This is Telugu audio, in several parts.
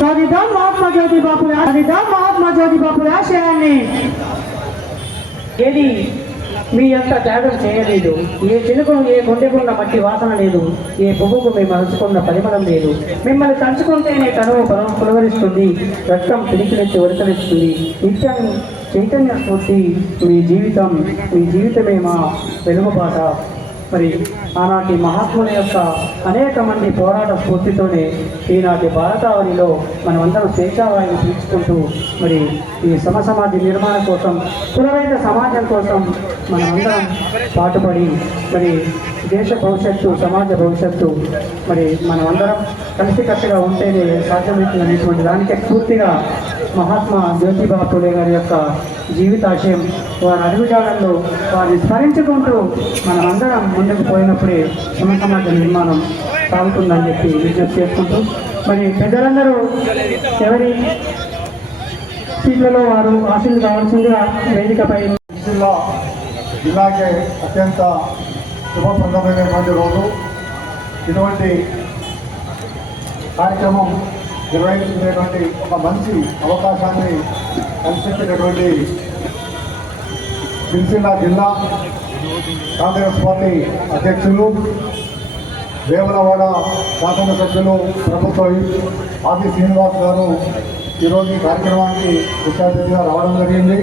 సాధిద్దాం మహాత్మా జ్యోతి బాపు సాధిద్దాం మహాత్మా జ్యోతి బాపు ఆశయాన్ని. ఏది? మీ అంత త్యాగం చేయలేదు. ఏ చిలుకు ఏ గుండెకున్న మట్టి వాసన లేదు. ఏ పువ్వుకు మీ మనసుకున్న పరిమళం లేదు. మిమ్మల్ని తలుచుకుంటేనే కనువు పొలం పులవరిస్తుంది రక్తం పిలికిలెత్తి వరకరిస్తుంది నిత్యం చైతన్య స్ఫూర్తి మీ జీవితం మీ జీవితమే మా వెలుగుబాట మరి ఆనాటి మహాత్ముల యొక్క అనేక మంది పోరాట స్ఫూర్తితోనే ఈనాటి భారతావనిలో మనమందరం స్వేచ్ఛావాయిని తీర్చుకుంటూ మరి ఈ సమసమాధి నిర్మాణం కోసం కులరైన సమాజం కోసం మనమందరం పాటుపడి మరి దేశ భవిష్యత్తు సమాజ భవిష్యత్తు మరి మనమందరం కలిసికట్టుగా ఉంటేనే సాధ్యమవుతుందనేటువంటి దానికి స్ఫూర్తిగా మహాత్మా జ్యోతిబా పూలే గారి యొక్క జీవితాశయం వారి అడుగుజాడల్లో వారిని స్మరించుకుంటూ మనమందరం ముందుకు పోయినప్పుడే సమసమాజ నిర్మాణం సాగుతుందని చెప్పి విజ్ఞప్తి చేసుకుంటూ మరి పెద్దలందరూ ఎవరి సీట్లలో వారు ఆశలు కావాల్సిందిగా వేదికపై జిల్లా జిల్లాకే అత్యంత శుభప్రదమైనటువంటి రోజు. ఇటువంటి కార్యక్రమం నిర్వహించుకునేటువంటి ఒక మంచి అవకాశాన్ని కల్పించినటువంటి సిరిసిల్ల జిల్లా కాంగ్రెస్ పార్టీ అధ్యక్షులు వేములవాడ శాసనసభ్యులు ప్రభుత్వ ఆది శ్రీనివాస్ గారు ఈరోజు ఈ కార్యక్రమానికి ముఖ్యాతిథిగా రావడం జరిగింది.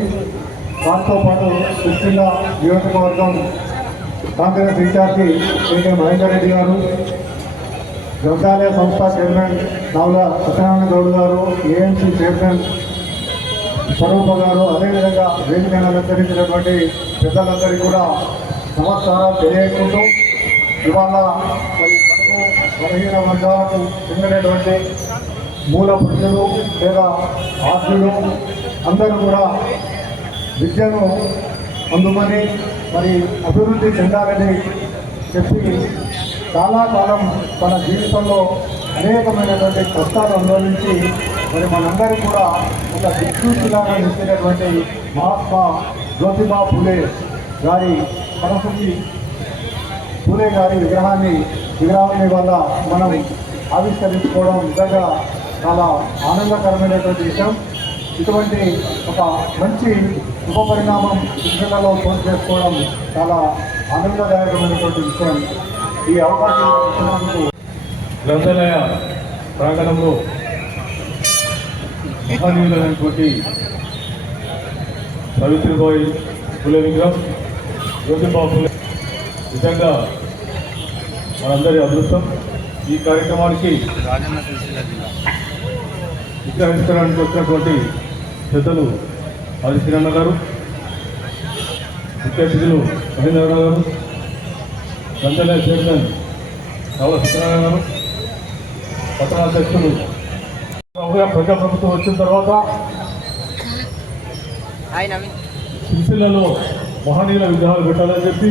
దాంతోపాటు పాటు సిరిసిల్ల నియోజకవర్గం కాంగ్రెస్ ఇన్ఛార్జి శ్రీ మహేందర్ రెడ్డి గారు గ్రంథాలయ సంస్థ చైర్మన్ నవల సత్యనారాయణ గౌడ్ గారు ఏఎంసీ చైర్మన్ స్వరూప గారు అదేవిధంగా వేదిక అలంకరించినటువంటి పెద్దలందరికీ కూడా నమస్కారాలు తెలియకుంటూ ఇవాళ మరి బలహీన వర్గాలకు చెందినటువంటి మూల పురుషులు లేదా ఆర్జులు అందరూ కూడా విద్యను అందుమని మరి అభివృద్ధి చెందాలని చెప్పి చాలా కాలం తన జీవితంలో అనేకమైనటువంటి కష్టాలు అనుభవించి మరి మనందరూ కూడా ఒక దిక్సూచిలాగా నిలిచినటువంటి మహాత్మా జ్యోతిబా ఫులే గారి సరస్వతి పూలే గారి విగ్రహాన్ని విగ్రహాన్ని వల్ల మనం ఆవిష్కరించుకోవడం నిజంగా చాలా ఆనందకరమైనటువంటి విషయం. ఇటువంటి ఒక మంచి ఉపపరిణామం పరిణామం చోటు చేసుకోవడం చాలా ఆనందదాయకమైనటువంటి విషయం. ఈ అవకాశం గ్రంథాలయ ప్రాంగణంలో మహనీయులైనటువంటి సావిత్రిబాయి ఫులే విగ్రహం జ్యోతిబా ఫులే నిజంగా మనందరి అదృష్టం. ఈ కార్యక్రమానికి విగ్రహించడానికి వచ్చినటువంటి పెద్దలు ఆదిశీరన్న గారు ముఖ్య అతిథులు మహేంద్రరావు గారు గ్రంథాలయ చైర్మన్ నవల సత్యనారాయణ గారు? పట్టణాధ్యక్షులు ప్రభుత్వ ప్రజాప్రభుత్వం వచ్చిన తర్వాత సిరిసిల్లలో మహనీయుల విగ్రహాలు పెట్టాలని చెప్పి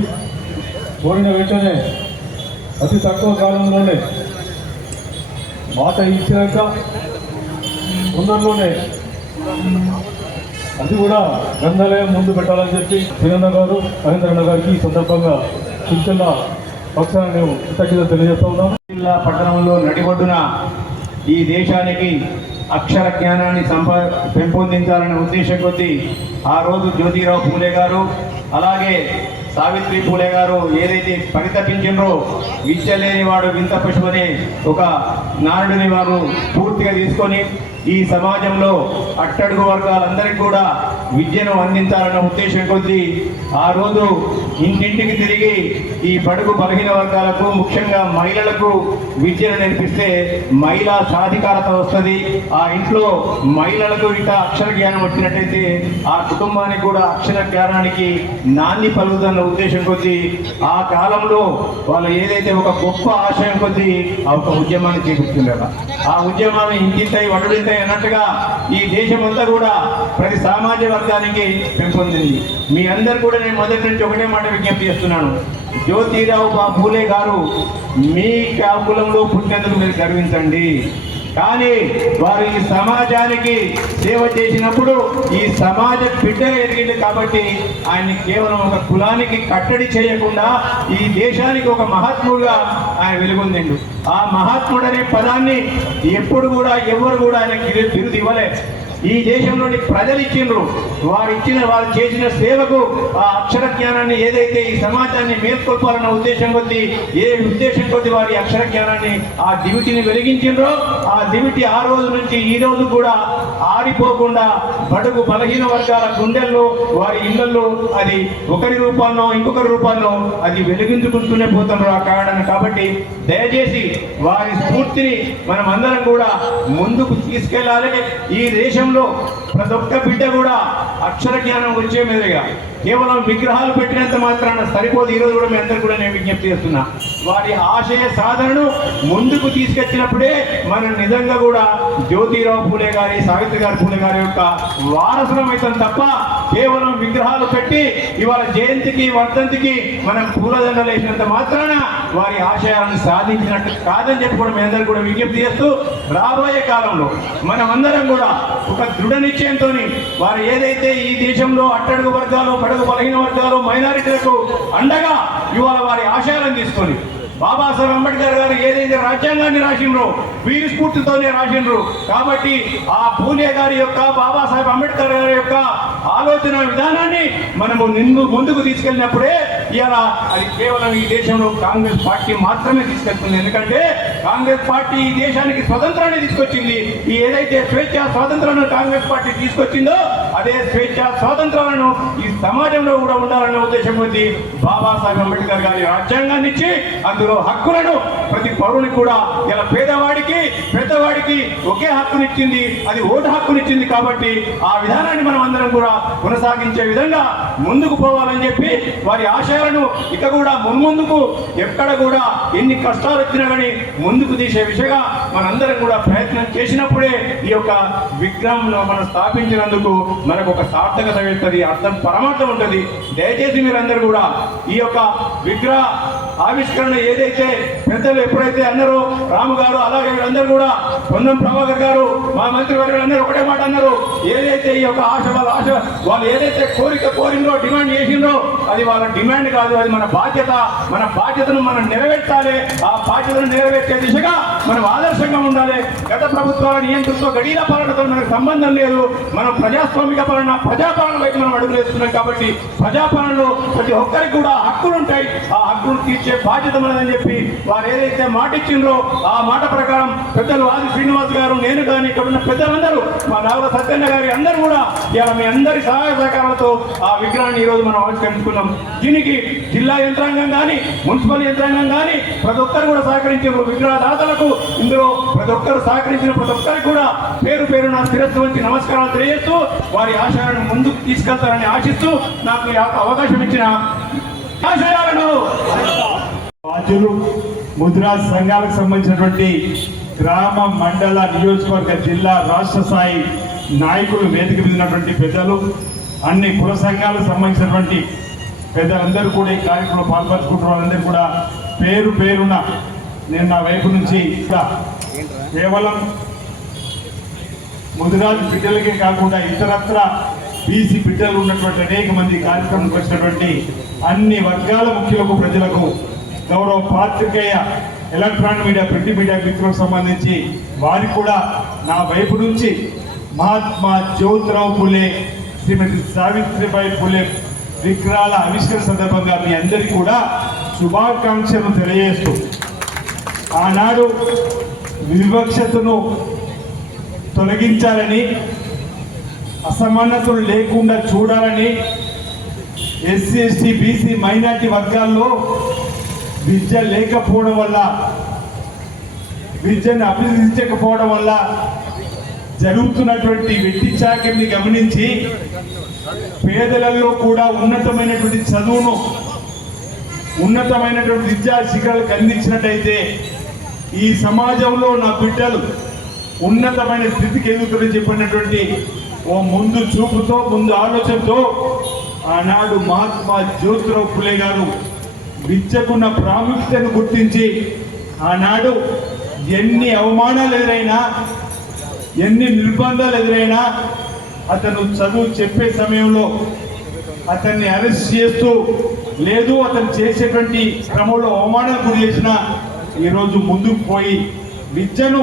కోరిన వెంటనే అతి తక్కువ కాలంలోనే మాట ఇచ్చినాక తొందరలోనే అది కూడా గ్రంథాలయం ముందు పెట్టాలని చెప్పి శ్రీరన్న గారు మహేంద్రన్న గారికి ఈ సందర్భంగా సిరిసిల్ల ఒకసారి నేను కృతజ్ఞత తెలియజేస్తా ఉన్నాను జిల్లా పట్టణంలో నడిబొడ్డున ఈ దేశానికి అక్షర జ్ఞానాన్ని సంపా పెంపొందించాలనే ఉద్దేశం కొద్దీ ఆ రోజు జ్యోతిరావు పూలే గారు అలాగే సావిత్రి పూలే గారు ఏదైతే పరితపించారో విద్య లేనివాడు వింత పశువు అనే ఒక నారుడిని వారు పూర్తిగా తీసుకొని ఈ సమాజంలో అట్టడుగు వర్గాలందరికీ కూడా విద్యను అందించాలన్న ఉద్దేశం కొద్దీ ఆ రోజు ఇంటింటికి తిరిగి ఈ బడుగు బలహీన వర్గాలకు ముఖ్యంగా మహిళలకు విద్యను నేర్పిస్తే మహిళా సాధికారత వస్తుంది. ఆ ఇంట్లో మహిళలకు ఇట అక్షర జ్ఞానం వచ్చినట్టయితే ఆ కుటుంబానికి కూడా అక్షర జ్ఞానానికి నాంది పలుకుతున్న ఉద్దేశం కొద్దీ ఆ కాలంలో వాళ్ళు ఏదైతే ఒక గొప్ప ఆశయం కొద్దీ ఆ ఒక ఉద్యమాన్ని చేపడుతున్నారు ఆ ఉద్యమాన్ని ఇంటింతై వడుడింతై అన్నట్టుగా ఈ దేశమంతా కూడా ప్రతి సామాజిక వర్గానికి పెంపొందింది. మీ అందరు కూడా నేను మొదటి నుంచి ఒకటే మాట విజ్ఞప్తి చేస్తున్నాను. జ్యోతిరావు బా పూలే గారు మీ కులంలో పుట్టినందుకు మీరు గర్వించండి. కానీ వారు ఈ సమాజానికి సేవ చేసినప్పుడు ఈ సమాజ బిడ్డగా ఎదిగింది కాబట్టి ఆయన్ని కేవలం ఒక కులానికి కట్టడి చేయకుండా ఈ దేశానికి ఒక మహాత్ముడుగా ఆయన వెలుగొందిండు. ఆ మహాత్ముడు అనే పదాన్ని ఎప్పుడు కూడా ఎవరు కూడా ఆయనకి బిరుదు ఇవ్వలేదు ఈ దేశంలోని ప్రజలు ఇచ్చిండ్రు వారు ఇచ్చిన వారు చేసిన సేవకు ఆ అక్షర జ్ఞానాన్ని ఏదైతే ఈ సమాజాన్ని మేల్కొల్పాలన్న ఉద్దేశం కొద్ది ఏ ఉద్దేశం కొద్ది వారి అక్షర జ్ఞానాన్ని ఆ దివిటిని వెలిగించిండ్రో ఆ దివిటి ఆ రోజు నుంచి ఈ రోజు కూడా ఆరిపోకుండా బడుగు బలహీన వర్గాల గుండెల్లో వారి ఇళ్ళలో అది ఒకరి రూపాల్లో ఇంకొకరి రూపాల్లో అది వెలిగించుకుంటూనే పోతున్నారు ఆ కారణం. కాబట్టి దయచేసి వారి స్ఫూర్తిని మనం అందరం కూడా ముందుకు తీసుకెళ్ళాలి. ఈ దేశంలో ప్రతి ఒక్క బిడ్డ కూడా అక్షర జ్ఞానం వచ్చే మీదుగా కేవలం విగ్రహాలు పెట్టినంత మాత్రాన సరిపోదు. ఈరోజు కూడా మీ అందరు కూడా నేను విజ్ఞప్తి చేస్తున్నా. వారి ఆశయ సాధనను ముందుకు తీసుకొచ్చినప్పుడే మనం నిజంగా కూడా జ్యోతిరావు పూలే గారి సావిత్రి గారి పూలే గారి యొక్క వారసులం అవుతాం తప్ప కేవలం విగ్రహాలు పెట్టి ఇవాళ జయంతికి వర్ధంతికి మనం పూలదండలు వేసినంత మాత్రాన వారి ఆశయాలను సాధించినట్టు కాదని చెప్పి కూడా మీ అందరూ కూడా విజ్ఞప్తి చేస్తూ రాబోయే కాలంలో మనం అందరం కూడా ఒక దృఢ నిశ్చయంతో వారు ఏదైతే ఈ దేశంలో అట్టడుగు వర్గాలు పడుగు బలహీన వర్గాలు మైనారిటీలకు అండగా ఇవాళ వారి ఆశయాలను తీసుకొని బాబాసాహెబ్ అంబేద్కర్ గారు ఏదైతే రాజ్యాంగాన్ని రాసిండ్రో వీరి స్ఫూర్తితోనే రాసిండ్రు కాబట్టి ఆ పూణే గారి యొక్క బాబాసాహెబ్ అంబేద్కర్ గారి యొక్క ఆలోచన విధానాన్ని మనము నిన్ను ముందుకు తీసుకెళ్ళినప్పుడే ఇవాళ అది కేవలం ఈ దేశంలో కాంగ్రెస్ పార్టీ మాత్రమే తీసుకెళ్తుంది. ఎందుకంటే కాంగ్రెస్ పార్టీ ఈ దేశానికి స్వతంత్రాన్ని తీసుకొచ్చింది. ఈ ఏదైతే స్వేచ్ఛ స్వాతంత్రాన్ని కాంగ్రెస్ పార్టీ తీసుకొచ్చిందో అదే స్వేచ్ఛ స్వాతంత్రాలను ఈ సమాజంలో కూడా ఉండాలనే ఉద్దేశం ఉంది. బాబాసాహెబ్ అంబేద్కర్ గారి రాజ్యాంగాన్ని ఇచ్చి అందులో హక్కులను ప్రతి పౌరునికి కూడా ఇలా పేదవాడికి పెద్దవాడికి ఒకే హక్కునిచ్చింది. అది ఓటు హక్కునిచ్చింది కాబట్టి ఆ విధానాన్ని మనం అందరం కూడా కొనసాగించే విధంగా ముందుకు పోవాలని చెప్పి వారి ఆశయాలను ఇక కూడా మున్ముందుకు ఎక్కడ కూడా ఎన్ని కష్టాలు వచ్చినా కానీ ముందుకు తీసే విషయంగా మనందరం కూడా ప్రయత్నం చేసినప్పుడే ఈ యొక్క విగ్రహం మనం స్థాపించినందుకు మనకు ఒక సార్థకత వెళ్తుంది అర్థం పరమార్థం ఉంటుంది. దయచేసి మీరందరూ కూడా ఈ యొక్క విగ్రహ ఆవిష్కరణ ఏదైతే పెద్దలు ఎప్పుడైతే అన్నారో రాము గారు అలాగే వీళ్ళందరూ కూడా పొన్నం ప్రభాకర్ గారు మా మంత్రి వర్గాలు అందరూ ఒకటే మాట అన్నారు. ఏదైతే ఈ యొక్క ఆశ వాళ్ళ ఆశ వాళ్ళు ఏదైతే కోరిక కోరిందో డిమాండ్ చేసిందో అది వాళ్ళ డిమాండ్ కాదు అది మన బాధ్యత. మన బాధ్యతను మనం నెరవేర్చాలి. ఆ బాధ్యతను నెరవేర్చే దిశగా మనం ఆదర్శంగా ఉండాలి. గత ప్రభుత్వాల నియంత్రణతో గడీల పాలనతో మనకు సంబంధం లేదు. మనం ప్రజాస్వామిక పాలన ప్రజాపాలన వైపు మనం అడుగులు వేస్తున్నాం కాబట్టి ప్రజాపాలనలో ప్రతి ఒక్కరికి కూడా హక్కులు ఉంటాయి. ఆ హక్కులు ఇచ్చే బాధ్యత మనదని చెప్పి వారు ఏదైతే మాట ఇచ్చిండ్రో ఆ మాట ప్రకారం పెద్దలు ఆది శ్రీనివాస్ గారు నేను కానీ ఇక్కడ ఉన్న పెద్దలందరూ మా నాగల సత్యన్న గారి అందరూ కూడా ఇలా మీ అందరి సహాయ సహకారాలతో ఆ విగ్రహాన్ని ఈ రోజు మనం ఆవిష్కరించుకున్నాం. దీనికి జిల్లా యంత్రాంగం కానీ మున్సిపల్ యంత్రాంగం కానీ ప్రతి ఒక్కరు కూడా సహకరించారు విగ్రహదాతలకు ఇందులో ప్రతి ఒక్కరు సహకరించిన ప్రతి ఒక్కరికి కూడా పేరు పేరు నా శిరస్సు వంచి నమస్కారాలు తెలియజేస్తూ వారి ఆశయాలను ముందుకు తీసుకెళ్తారని ఆశిస్తూ నాకు అవకాశం ఇచ్చిన ఆశయాలను బాధ్యులు ముద్రా సంఘాలకు సంబంధించినటువంటి గ్రామ మండల నియోజకవర్గ జిల్లా రాష్ట్ర స్థాయి నాయకులు వేదిక మీదటువంటి పెద్దలు అన్ని కుల సంఘాలకు సంబంధించినటువంటి పెద్దలందరూ కూడా ఈ కార్యక్రమంలో పాల్పంచుకుంటున్న వాళ్ళందరూ కూడా పేరు పేరున నేను నా వైపు నుంచి ఇంకా కేవలం ముదిరాజు బిడ్డలకే కాకుండా ఇతరత్ర బీసీ బిడ్డలు ఉన్నటువంటి అనేక మంది కార్యక్రమంకి వచ్చినటువంటి అన్ని వర్గాల ముఖ్యులకు ప్రజలకు గౌరవ పాత్రికేయ ఎలక్ట్రానిక్ మీడియా ప్రింట్ మీడియా మిత్రులకు సంబంధించి వారికి కూడా నా వైపు నుంచి మహాత్మా జ్యోతిరావు పులే శ్రీమతి సావిత్రిబాయి పులే విగ్రహాల ఆవిష్కరణ సందర్భంగా మీ అందరికీ కూడా శుభాకాంక్షలు తెలియజేస్తూ ఆనాడు వివక్షతను తొలగించాలని అసమానతలు లేకుండా చూడాలని ఎస్సీ ఎస్టీ బీసీ మైనార్టీ వర్గాల్లో విద్య లేకపోవడం వల్ల విద్యను అభ్యసించకపోవడం వల్ల జరుగుతున్నటువంటి వెట్టి చాకరిని గమనించి పేదలలో కూడా ఉన్నతమైనటువంటి చదువును ఉన్నతమైనటువంటి విద్యా శిఖరాలకు అందించినట్టయితే ఈ సమాజంలో నా బిడ్డలు ఉన్నతమైన స్థితికి ఎదుగుతుందని చెప్పినటువంటి ఓ ముందు చూపుతో ముందు ఆలోచనతో ఆనాడు మహాత్మా జ్యోతిరావు పులే గారు విద్యకున్న ప్రాముఖ్యతను గుర్తించి ఆనాడు ఎన్ని అవమానాలు ఎదురైనా ఎన్ని నిర్బంధాలు ఎదురైనా అతను చదువు చెప్పే సమయంలో అతన్ని అరెస్ట్ చేస్తూ లేదు అతను చేసేటువంటి క్రమంలో అవమానాలు గురి చేసిన ఈరోజు ముందుకు పోయి విద్యను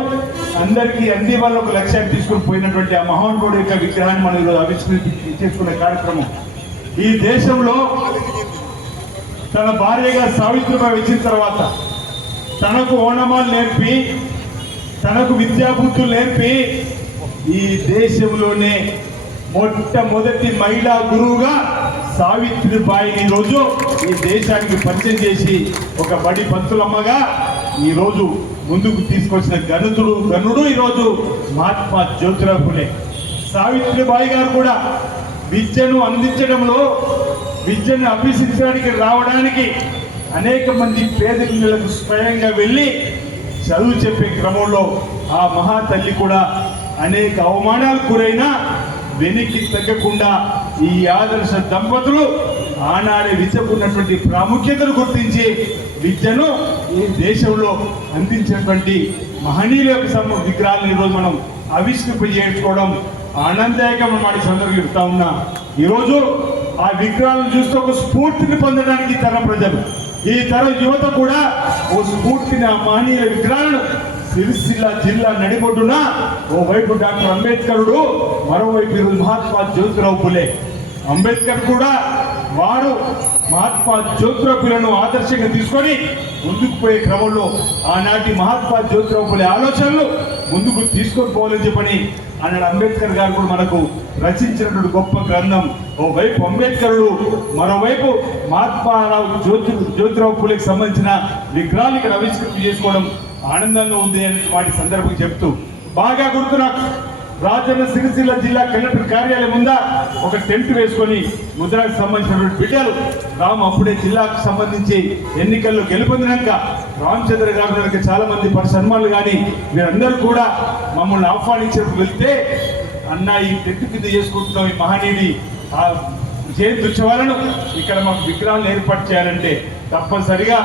అందరికీ అన్ని వాళ్ళకు లక్ష్యాన్ని తీసుకొని పోయినటువంటి ఆ మహానుభావుడు యొక్క విగ్రహాన్ని మనం ఈరోజు ఆవిష్కరించి చేసుకునే కార్యక్రమం. ఈ దేశంలో తన భార్యగా సావిత్రిబాయి వచ్చిన తర్వాత తనకు ఓనమాలు నేర్పి తనకు విద్యాబుద్ధులు నేర్పి ఈ దేశంలోనే మొట్టమొదటి మహిళా గురువుగా సావిత్రిబాయిని ఈరోజు ఈ దేశానికి పరిచయం చేసి ఒక బడి పంతులమ్మగా ఈరోజు ముందుకు తీసుకొచ్చిన గణుతుడు గనుడు ఈరోజు మహాత్మా జ్యోతిరావు ఫులే సావిత్రిబాయి గారు కూడా విద్యను అందించడంలో విద్యను అభ్యసించడానికి రావడానికి అనేక మంది పేదలకు స్వయంగా వెళ్ళి చదువు చెప్పే క్రమంలో ఆ మహాతల్లి కూడా అనేక అవమానాలకు గురైనా వెనక్కి తగ్గకుండా ఈ ఆదర్శ దంపతులు ఆనాడే విద్యకు ఉన్నటువంటి ప్రాముఖ్యతను గుర్తించి విద్యను ఈ దేశంలో అందించినటువంటి మహనీయుల యొక్క సమ విగ్రహాలను ఈరోజు మనం ఆవిష్కరింపజేసుకోవడం ఆనందదాయకం మాట సందర్భం చెప్తా ఉన్నా. ఈరోజు ఆ విగ్రహాలను చూస్తే ఒక స్ఫూర్తిని పొందడానికి తరం ప్రజలు. ఈ తరం యువత కూడా ఓ స్ఫూర్తిని ఆ మహనీయుల విగ్రహాలను సిరిసిల్ల జిల్లా నడిబొడ్డున ఓవైపు డాక్టర్ అంబేద్కరుడు మరోవైపు ఈరోజు మహాత్మా జ్యోతిరావు పులే. అంబేద్కర్ కూడా వారు మహాత్మా జ్యోతిరావు పులను ఆదర్శంగా తీసుకొని ముందుకు పోయే క్రమంలో ఆనాటి మహాత్మా జ్యోతిరావు పులే ఆలోచనలు ముందుకు తీసుకొని పోవాలని చెప్పని అన్నాడు అంబేద్కర్ గారు కూడా మనకు రచించినటువంటి గొప్ప గ్రంథం. ఓవైపు అంబేద్కరుడు మరోవైపు మహాత్మారావు జ్యోతి జ్యోతిరావు పూలేకి సంబంధించిన విగ్రహాన్ని ఇక్కడ ఆవిష్కృతి చేసుకోవడం ఆనందంగా ఉంది అని వాటి సందర్భం చెప్తూ బాగా గుర్తు నాకు రాజన్న సిరిసిల్ల జిల్లా కలెక్టర్ కార్యాలయం ముందా ఒక టెంట్ వేసుకొని ముద్రాకు సంబంధించినటువంటి బిడ్డలు రామ్ అప్పుడే జిల్లాకు సంబంధించి ఎన్నికల్లో గెలుపొందినాక రామచంద్ర గారు చాలా మంది పలు సన్మానులు కానీ వీరందరూ కూడా మమ్మల్ని ఆహ్వానించినప్పుడు వెళ్తే అన్న ఈ టెంట్ కింద చేసుకుంటున్నాం ఈ మహనీయుడి ఆ జయంతి ఉత్సవాలను ఇక్కడ మాకు విగ్రహాలు ఏర్పాటు చేయాలంటే తప్పనిసరిగా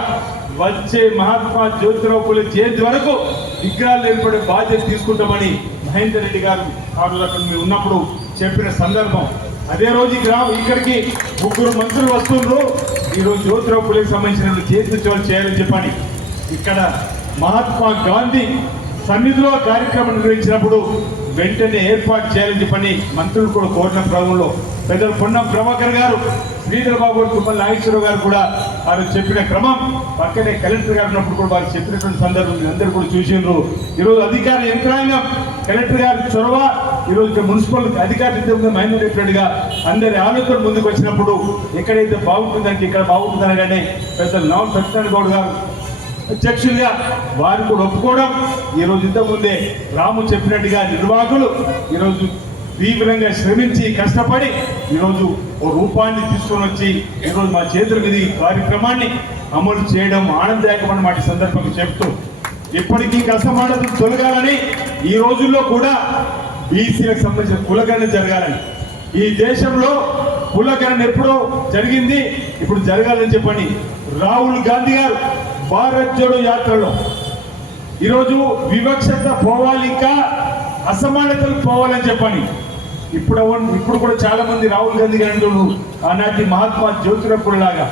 వచ్చే మహాత్మా జ్యోతిరావు పూలే జయంతి వరకు విగ్రహాలు ఏర్పడే బాధ్యత తీసుకుంటామని మహేందర్ రెడ్డి గారు ఆ అక్కడ మీరు ఉన్నప్పుడు చెప్పిన సందర్భం. అదే రోజు గ్రామ గ్రామం ఇక్కడికి ముగ్గురు మంత్రులు వస్తున్నారు ఈరోజు జ్యోతిరావు పులికి సంబంధించిన జయంతి చోటు చేయాలని చెప్పని. ఇక్కడ మహాత్మా గాంధీ సన్నిధిలో కార్యక్రమం నిర్వహించినప్పుడు వెంటనే ఏర్పాటు చేయాలని చెప్పని మంత్రులు కూడా కోరిన క్రమంలో పెద్దలు పొన్నం ప్రభాకర్ గారు శ్రీధర్ బాబు గారు తుమ్మల నాగేశ్వరరావు గారు కూడా వారు చెప్పిన క్రమం. పక్కనే కలెక్టర్ గారు ఉన్నప్పుడు కూడా వారు చెప్పినటువంటి సందర్భం అందరూ కూడా చూసిండ్రు. ఈరోజు అధికార యంత్రాంగం కలెక్టర్ గారి చొరవ ఈరోజు మున్సిపల్ అధికారులు ఇద్దరు మహేంద్ర చెప్పినట్టుగా అందరి ఆలోచన ముందుకు వచ్చినప్పుడు ఎక్కడైతే బాగుంటుందంటే ఇక్కడ బాగుంటుందనగానే పెద్దలు నవ సత్యనారాయణ గౌడ్ గారు అధ్యక్షులుగా వారు కూడా ఒప్పుకోవడం. ఈరోజు ఇంతకుముందే రాము చెప్పినట్టుగా నిర్వాహకులు ఈరోజు తీవ్రంగా శ్రమించి కష్టపడి ఈరోజు ఓ రూపాన్ని తీసుకొని వచ్చి ఈరోజు మా చేతుల మీద ఈ కార్యక్రమాన్ని అమలు చేయడం ఆనందదాయకమైన మాట సందర్భంగా చెప్తూ ఇప్పటికీ అసమానతలు తొలగాలని ఈ రోజుల్లో కూడా బీసీలకు సంబంధించిన కులగణన జరగాలని. ఈ దేశంలో కులగణన ఎప్పుడో జరిగింది ఇప్పుడు జరగాలని చెప్పండి రాహుల్ గాంధీ గారు భారత్ జోడో యాత్రలో. ఈరోజు వివక్షత పోవాలి ఇంకా అసమానతలు పోవాలని చెప్పని ఇప్పుడు ఇప్పుడు కూడా చాలా మంది రాహుల్ గాంధీ గారు ఆనాటి మహాత్మా జ్యోతిరప్పుడు లాగా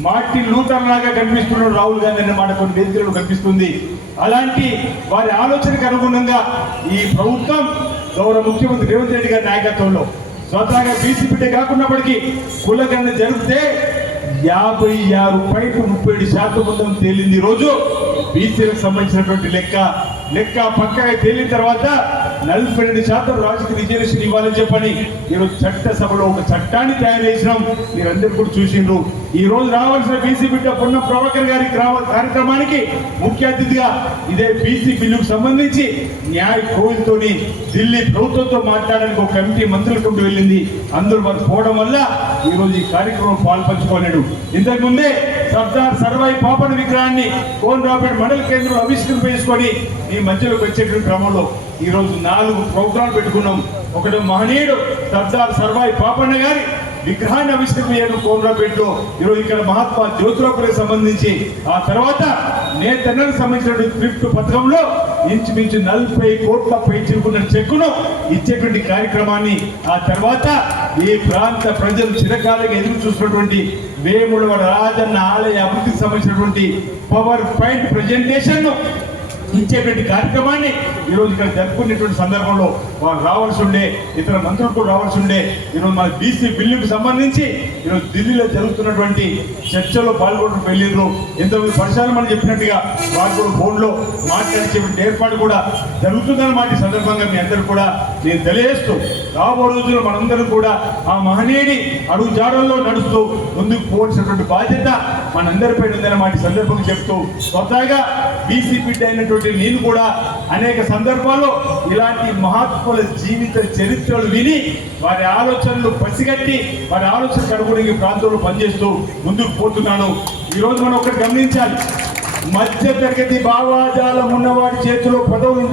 మార్టిన్ లూథర్ లాగా కనిపిస్తున్నాడు రాహుల్ గాంధీ అనే మాట కొన్ని నేత్రులు కనిపిస్తుంది. అలాంటి వారి ఆలోచనకు అనుగుణంగా ఈ ప్రభుత్వం గౌరవ ముఖ్యమంత్రి రేవంత్ రెడ్డి గారి నాయకత్వంలో స్వతహాగా బీసీ బిడ్డ కాకున్నప్పటికీ కులగన్న జరిగితే యాభై ఆరు పాయింట్ ముప్పై ఏడు శాతం ఉందని తేలింది రోజు. బీసీలకు సంబంధించినటువంటి లెక్క లెక్క పక్కగా తేలిన తర్వాత నలభై రెండు శాతం రాజకీయ రిజర్వేషన్ ఇవ్వాలని చెప్పని ఈరోజు చట్టసభలో ఒక చట్టాన్ని తయారు చేసినాం. మీరందరూ కూడా చూసిండ్రు. ఈ రోజు రావాల్సిన బీసీ బిడ్డ పొన్న ప్రభాకర్ గారి గ్రామ- కార్యక్రమానికి ముఖ్య అతిథిగా ఇదే బీసీ బిల్లుకు సంబంధించి న్యాయ కోయిల్తో ఢిల్లీ ప్రభుత్వంతో మాట్లాడడానికి ఒక కమిటీ మంత్రుల కమిటీ వెళ్ళింది. అందరూ వారు పోవడం వల్ల ఈరోజు ఈ కార్యక్రమం పాల్పంచుకోలేడు. ఇంతకుముందే సర్దార్ సర్వాయి పాపన విగ్రహాన్ని కోన్ రాబెట్ మండల కేంద్రంలో ఆవిష్కరణ చేసుకొని ఈ మధ్యలోకి వచ్చేటువంటి క్రమంలో ఈరోజు నాలుగు ప్రోగ్రాంలు పెట్టుకున్నాం. ఒకటి మహనీయుడు సర్దార్ సర్వాయి పాపన్న గారి విగ్రహాన్ని ఆవిష్కరించారు కోమరాపేటలో ఈరోజు ఇక్కడ మహాత్మా జ్యోతిరావుకి సంబంధించి ఆ తర్వాత నేతన్నకు సంబంధించినటువంటి స్క్రిప్ట్ పథకంలో ఇంచుమించు నలభై కోట్ల పై చిరుకున్న చెక్కును ఇచ్చేటువంటి కార్యక్రమాన్ని ఆ తర్వాత ఈ ప్రాంత ప్రజలు చిరకాలంగా ఎదురు చూసినటువంటి వేములవాడ రాజన్న ఆలయ అభివృద్ధికి సంబంధించినటువంటి పవర్ పాయింట్ ప్రజెంటేషన్ ఇచ్చేటువంటి కార్యక్రమాన్ని ఈరోజు ఇక్కడ జరుపుకునేటువంటి సందర్భంలో వాళ్ళు రావాల్సి ఉండే ఇతర మంత్రులు కూడా రావాల్సి ఉండే ఈరోజు మన బీసీ బిల్లుకు సంబంధించి ఈరోజు ఢిల్లీలో జరుగుతున్నటువంటి చర్చలో పాల్గొనడం వెళ్ళిండ్రు. ఎంతమంది పరిశాలు మనం చెప్పినట్టుగా వాళ్ళు కూడా ఫోన్లో మాట్లాడించేటువంటి ఏర్పాటు కూడా జరుగుతుందన్నమాట ఈ సందర్భంగా మీ అందరూ కూడా. నేను తెలియజేస్తూ రాబో రోజుల్లో మనందరం కూడా ఆ మహనీయుడి అడుగు జాడల్లో నడుస్తూ ముందుకు పోవాల్సినటువంటి బాధ్యత మనందరిపై ఉందని మాటి సందర్భంగా చెప్తూ స్వతహాగా బీసీ బిడ్డ అయినటువంటి నేను కూడా అనేక సందర్భాల్లో ఇలాంటి మహాత్ముల జీవిత చరిత్రలు విని వారి ఆలోచనలు పసిగట్టి వారి ఆలోచనకు అనుగుణంగా ప్రాంతంలో పనిచేస్తూ ముందుకు పోతున్నాను. ఈరోజు మనం ఒకటి గమనించాలి. మధ్య తరగతి భావాజాలం ఉన్నవాడి చేతిలో పదవులు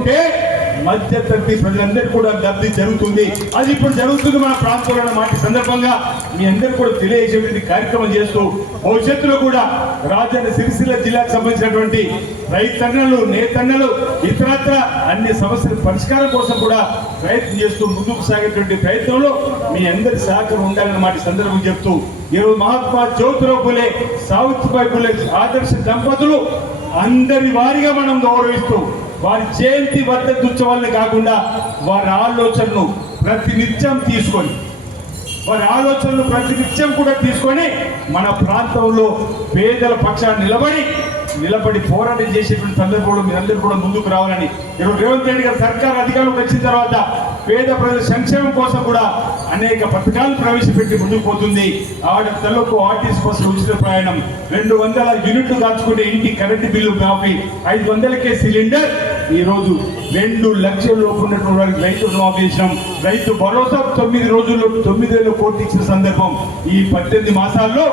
మధ్య తరగతి ప్రజలందరికీ కూడా లబ్ధి జరుగుతుంది. అది ఇప్పుడు జరుగుతుంది మన ప్రాంతంలో అన్న మాట సందర్భంగా మీ అందరికీ కూడా తెలియజేసేటువంటి కార్యక్రమం చేస్తూ భవిష్యత్తులో కూడా రాజన్న సిరిసిల్ల జిల్లాకు సంబంధించినటువంటి రైతన్నలు నేతన్నలు ఇతరత్ర అన్ని సమస్యల పరిష్కారం కోసం కూడా ప్రయత్నం చేస్తూ ముందుకు సాగేటువంటి ప్రయత్నంలో మీ అందరి సహకారం ఉండాలన్న మాట సందర్భం చెప్తూ ఈరోజు మహాత్మా జ్యోతిరావు పులే సావిత్రిబాయి పులే ఆదర్శ దంపతులు అందరి వారిగా మనం గౌరవిస్తూ వారి జయంతి వద్ద ఉత్సవాలని కాకుండా వారి ఆలోచనను ప్రతినిత్యం తీసుకొని వారి ఆలోచనలు ప్రతినిత్యం కూడా తీసుకొని మన ప్రాంతంలో పేదల పక్షాన్ని నిలబడి నిలబడి పోరాటం చేసేటువంటి సందర్భంలో మీరందరూ కూడా ముందుకు రావాలని ఈరోజు రేవంత్ రెడ్డి గారు సర్కార్ అధికారంలోకి వచ్చిన తర్వాత పేద ప్రజల సంక్షేమం కోసం కూడా అనేక పథకాలు ప్రవేశపెట్టి ముందుకు పోతుంది. ఆడ తల్లకు ఆర్టీసీ కోసం ఉచిత ప్రయాణం. రెండు వందల యూనిట్లు దాచుకునే ఇంటి కరెంటు బిల్లు మాఫీ. ఐదు వందలకే సిలిండర్. ఈ రోజు రెండు లక్షల లోపు ఉన్నటువంటి రైతు సమావేశం చేసినాం. రైతు భరోసా తొమ్మిది రోజుల్లో తొమ్మిది వేల కోట్లు ఇచ్చిన సందర్భం ఈ పద్దెనిమిది మాసాల్లో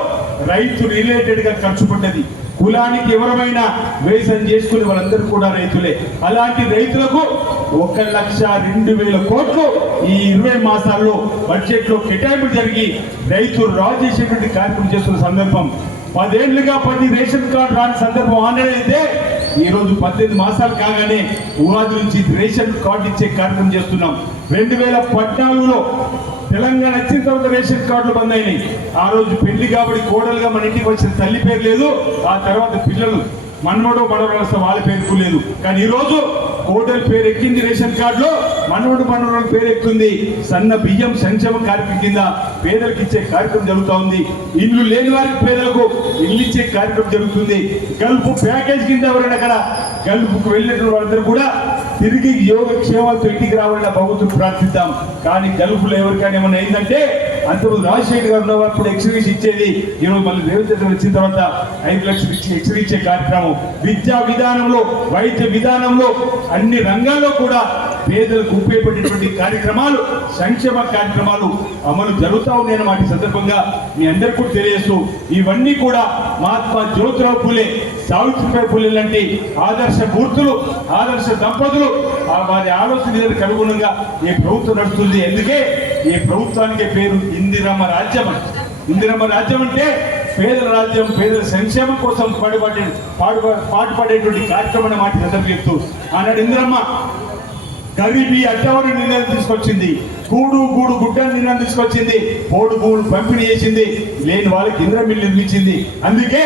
రైతు రిలేటెడ్గా ఖర్చు పడ్డది. కులానికి ఎవరమైనా వేసం చేసుకునే వాళ్ళందరూ కూడా రైతులే. అలాంటి రైతులకు ఒక లక్ష రెండు వేల కోట్లు ఈ ఇరవై మాసాల్లో బడ్జెట్లో కేటాయింపు జరిగి రైతులు రాజు చేసేటువంటి కార్యక్రమం చేస్తున్న సందర్భం. పదేళ్ళుగా పది రేషన్ కార్డు రాని సందర్భం ఆన్లైన్ అయితే ఈ రోజు పద్దెనిమిది మాసాలు కాగానే ఉగాది నుంచి రేషన్ కార్డు ఇచ్చే కార్యక్రమం చేస్తున్నాం. రెండు వేల పద్నాలుగులో తెలంగాణ వచ్చిన తర్వాత రేషన్ కార్డులు బంద్ అయినాయి. ఆ రోజు పెళ్ళి కాబట్టి కోడలుగా మన ఇంటికి వచ్చిన తల్లి పేరు లేదు. ఆ తర్వాత పిల్లలు మనవడు మనవడు వస్తే వాళ్ళ పేరుకు లేదు. కానీ ఈ రోజు కోడలి పేరు ఎక్కింది రేషన్ కార్డులో మనవడు మనవడు పేరు ఎక్కుతుంది. సన్న బియ్యం సంక్షేమ కార్యక్రమం కింద పేదలకు ఇచ్చే కార్యక్రమం జరుగుతూ ఉంది. ఇల్లు లేని వారికి పేదలకు ఇల్లు ఇచ్చే కార్యక్రమం జరుగుతుంది. గల్ఫ్ ప్యాకేజ్ కింద ఎవరైనా అక్కడ గల్ఫ్కు వెళ్ళినటువంటి వాళ్ళందరూ కూడా తిరిగి యోగక్షేమాలతో ఇంటికి రావాలని భగవంతుడు ప్రార్థిద్దాం. కానీ గల్ఫ్లో ఎవరికైనా ఏమైనా అయిందంటే అంతకుముందు రాజశేఖర్ గారు ఉన్నప్పుడు ఎక్స్రేస్ ఇచ్చేది. ఈరోజు మళ్ళీ రేవంత్ రెడ్డి వచ్చిన తర్వాత ఐదు లక్షలు ఇచ్చి ఎక్స్రే ఇచ్చే కార్యక్రమం. విద్యా విధానంలో వైద్య విధానంలో అన్ని రంగాల్లో కూడా పేదలకు ఉపయోగపడేటువంటి కార్యక్రమాలు సంక్షేమ కార్యక్రమాలు అమలు జరుగుతూ ఉన్నాయన్నమాట ఈ సందర్భంగా మీ అందరికీ కూడా తెలియజేస్తూ ఇవన్నీ కూడా మహాత్మా జ్యోతిరావు పూలే సావిత్రిబాయి పూలే లాంటి ఆదర్శ మూర్తులు ఆదర్శ దంపతులు. ఆ వారి ఆలోచన విధానానికి అనుగుణంగా ఈ ప్రభుత్వం నడుస్తుంది. ఎందుకే? ఈ ప్రభుత్వానికి పేరు ఇందిరమ్మ రాజ్యం అని. ఇందిరమ్మ రాజ్యం అంటే పేదల రాజ్యం పేదల సంక్షేమం కోసం పాటుపడే పాటు పాటుపడేటువంటి కార్యక్రమం అనే మాట చెప్తూ ఆనాడు ఇందిరమ్మ గరీబీ అడ్డవరు నిర్ణయం తీసుకొచ్చింది. కూడు గూడు గుడ్డ నిర్ణయం తీసుకొచ్చింది. పోడు భూములు పంపిణీ చేసింది. లేని వాళ్ళకి ఇంద్రమిల్లు నిర్మించింది. అందుకే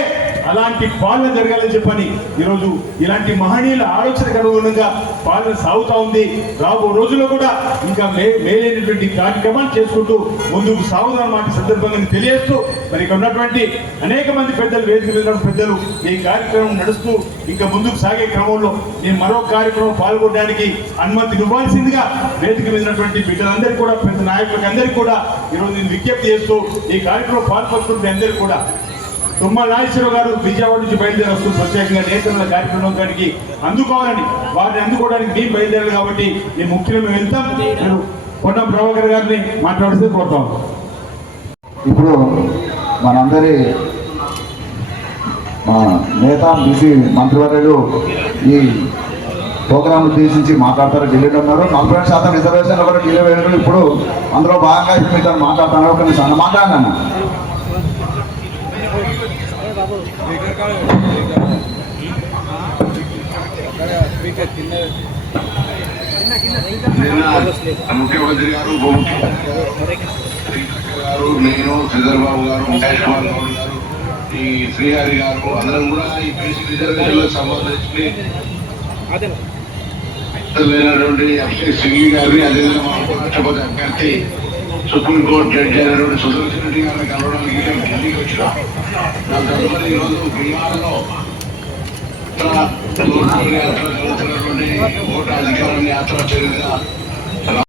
అలాంటి పాలన జరగాలని చెప్పని ఈరోజు ఇలాంటి మహనీయుల ఆలోచనకు అనుగుణంగా పాలన సాగుతూ ఉంది. రాబో రోజుల్లో కూడా ఇంకా మే మేలైనటువంటి కార్యక్రమాలు చేసుకుంటూ ముందుకు సాగుదన్నమాట ఈ సందర్భంగా తెలియజేస్తూ మరి ఇక్కడ ఉన్నటువంటి అనేక మంది పెద్దలు వేదిక మీద పెద్దలు ఈ కార్యక్రమం నడుస్తూ ఇంకా ముందుకు సాగే క్రమంలో నేను మరో కార్యక్రమం పాల్గొనడానికి అనుమతి ఇవ్వాల్సిందిగా వేదిక మీద ఉన్నటువంటి బిడ్డలందరికీ కూడా పెద్ద నాయకులకు అందరికీ కూడా ఈరోజు నేను విజ్ఞప్తి చేస్తూ ఈ కార్యక్రమం పాల్పడుతుంటే అందరికీ కూడా తుమ్మల నాగేశ్వరరావు గారు విజయవాడ నుంచి బయలుదేరి వస్తూ ప్రత్యేకంగా నేతల కార్యక్రమానికి అందుకోవాలని వారిని అందుకోవడానికి మేము బయలుదేరాలి కాబట్టి ఈ ముఖ్యంగా మేము వెళ్తాం. నేను కొండ ప్రభాకర్ గారిని మాట్లాడితే కోరుతాం. ఇప్పుడు మనందరి మా నేత బీసీ మంత్రివర్యులు ఈ ప్రోగ్రాం ఉద్దేశించి మాట్లాడతారు ఢిల్లీలో ఉన్నారు. నలభై శాతం రిజర్వేషన్లు కూడా ఢిల్లీ వెళ్ళారు ఇప్పుడు అందులో భాగంగా ఇప్పుడు మీతో మాట్లాడుతున్నారు. కొన్ని మాట్లాడినాను నిన్న ముఖ్యమంత్రి గారు గారు నేను చంద్రబాబు గారు మహేష్ కుమార్ గౌడ్ గారు ఈ శ్రీహరి గారు అందరం కూడా ఈ బీసీ రిజర్వేషన్లకు సంబంధించి లేనటువంటి అక్షయ్ సింగ్ గారిని అదేవిధంగా మా ఉపరాష్ట్రపతి అభ్యర్థి సుప్రీంకోర్టు జడ్జి అయినటువంటి సుదర్శన్ రెడ్డి గారిని కలవడానికి ఇక్కడ ఢిల్లీకి వచ్చినాం దాని తదుపరి ఈరోజు బీహార్లో యాత్ర జరుగుతున్నటువంటి ఓటు అధికారాన్ని యాత్ర చర్యగా